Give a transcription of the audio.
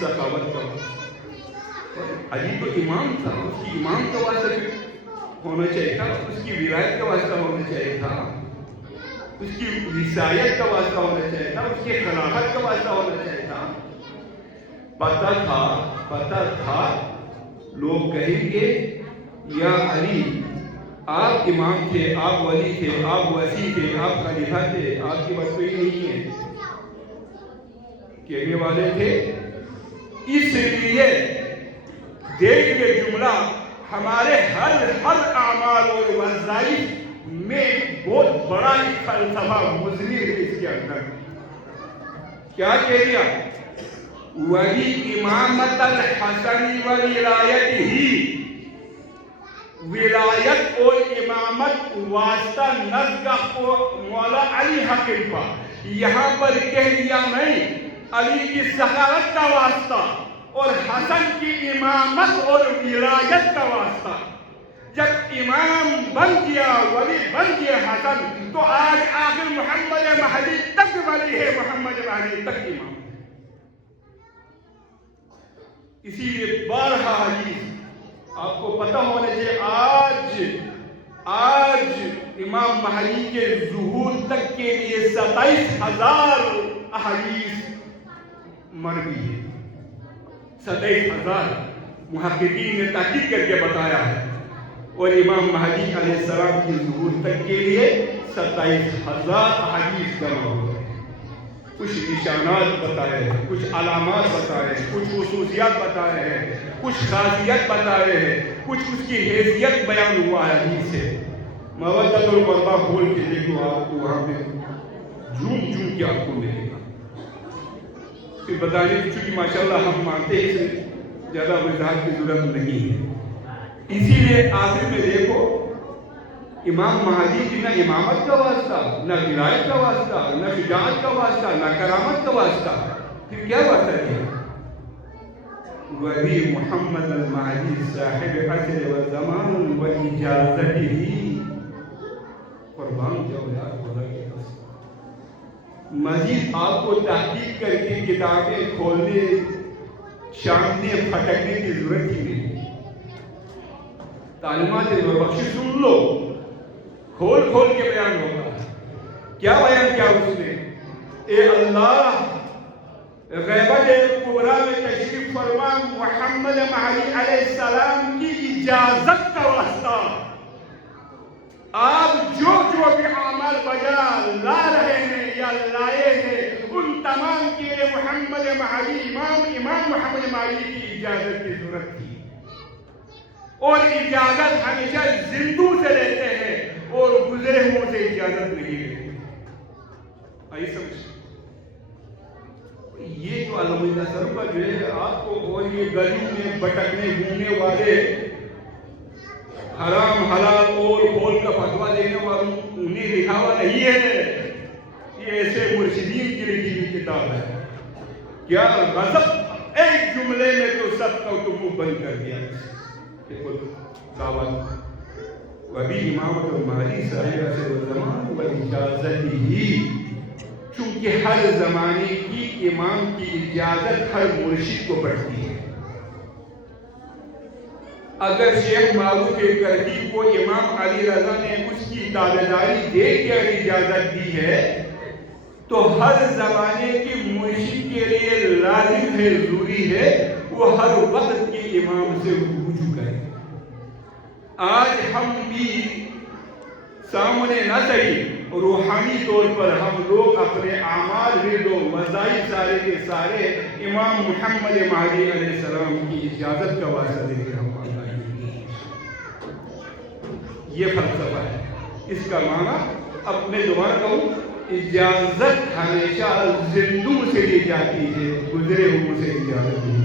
سخاوت کا واسطہ. علی تو امام تھا، اس کی امام کا واسطہ ہونا چاہیے تھا، اس کی ولایت کا واسطہ ہونا چاہیے تھا، اس کی وصایت کا واسطہ ہونا چاہیے تھا، اس کی خلافت کا واسطہ ہونا چاہیے تھا. پتہ تھا لوگ کہیں گے یا علی آپ امام تھے، آپ ولی تھے، آپ وسیع تھے، آپ خلیفہ تھے، آپ کی بات کوئی نہیں ہے. کہنے والے تھے. اس لیے دیکھ یہ جملہ ہمارے ہر اعمال اور وظائف میں بہت بڑا ایک فلسفہ مضمر ہے. اس کے اندر کیا کہہ دیا؟ ولی امامت الحسن و ولایت ہی، ولایت اور امامت واسطہ نزدہ مولا علی حقیقی کا. یہاں پر کہہ دیا نہیں علی کی سخاوت کا واسطہ اور حسن کی امامت اور ولایت کا واسطہ. جب امام بن گیا، ولی بن گیا حسن، تو آج آخر محمد مہدی تک ولی ہے، محمد مہدی تک امام. اسی لیے بارہا حدیث آپ کو پتہ ہونا چاہیے. آج امام مہدی کے ظہور تک کے لیے 27,000 احادیث مروی ہے. 27,000 محققین نے تحقیق کر کے بتایا ہے. اور امام مہدی علیہ السلام کی ظہور تک کے لیے 27,000 احادیث جمع ہوئے. کچھ نشانات بتائے ہیں، کچھ علامات بتائے ہیں، کچھ خصوصیات بتائے ہیں، کچھ خاصیت بتائے ہیں، کچھ اس کی حیثیت بیان ہوا ہے حدیث سے. مودت القربہ کھول کے دیکھو، آپ کو وہاں پہ جھوم کے آپ کو ملے گا. پھر بتانے کی چونکہ ماشاءاللہ ہم مانتے ہیں اسے زیادہ وضاحت کی ضرورت نہیں ہے. اسی لیے آخر میں دیکھو امام مہدی کی نہ امامت کا واسطہ، نہ ولایت کا واسطہ، نہ شجاعت کا واسطہ، نہ کرامت کا واسطہ. پھر کیا واسطہ کیا؟ ولی محمد المہدی صاحب عصر و زمان و اجازتہ. قربان جاؤ یار خدا کے قسم. مزید آپ کو تحقیق کر کے کتابیں کھولنے، چاندنے، پھٹکنے کی ضرورت ہی نہیں. تعلیمات بخشی سن لو، کھول کے بیان ہوگا. کیا بیان کیا اس نے؟ اے اللہ، غیبت کبریٰ میں تشریف فرما، محمد مہدی علیہ السلام کی اجازت کا واسطہ آپ جو بھی اعمال بجا لا رہے ہیں یا لائے ہیں، ان تمام کے لیے محمد مہدی امام محمد مہدی کی اجازت کی ضرورت تھی. اور اجازت ہمیشہ زندوں سے لیتے ہیں اور گزرے ہوں سے اجازت نہیں لیتے. آئی سمجھ؟ یہ جو علامہ سرپا جو ہے آپ کو، اور یہ گلیوں میں بٹکنے گھومنے والے، حرام حلال اور کھول کا فتویٰ دینے والوں، انہیں لکھا ہوا نہیں ہے. یہ ایسے مرشدین کی لکھی ہوئی کتاب ہے. کیا غضب! ایک جملے میں تو سب کا تو منہ بند کر دیا. دعوت وبی امامت المہدی صاحب عصر الزمان و اجازتہ. چونکہ ہر زمانے کی امام کی اجازت ہر مرشد کو پڑتی ہے. اگر شیخ معروف کرکی کو امام علی رضا نے اس کی تابعداری دیکھ کر اجازت دی ہے، تو ہر زمانے کے مرشد کے لیے لازم ہے، ضروری ہے وہ ہر وقت کے امام سے رجوع کرے. آج ہم بھی سامنے نہ صحیح، روحانی طور پر ہم لوگ اپنے اعمال ورد و وظائف سارے کے سارے امام محمد مہدی علیہ السلام کی اجازت کا واسطہ دے کے ہم یہ فلسفہ ہے. اس کا معنی اپنے دوبارہ کہوں، اجازت ہمیشہ زندوں سے لی جاتی ہے، گزرے ہوئے سے اجازت نہیں.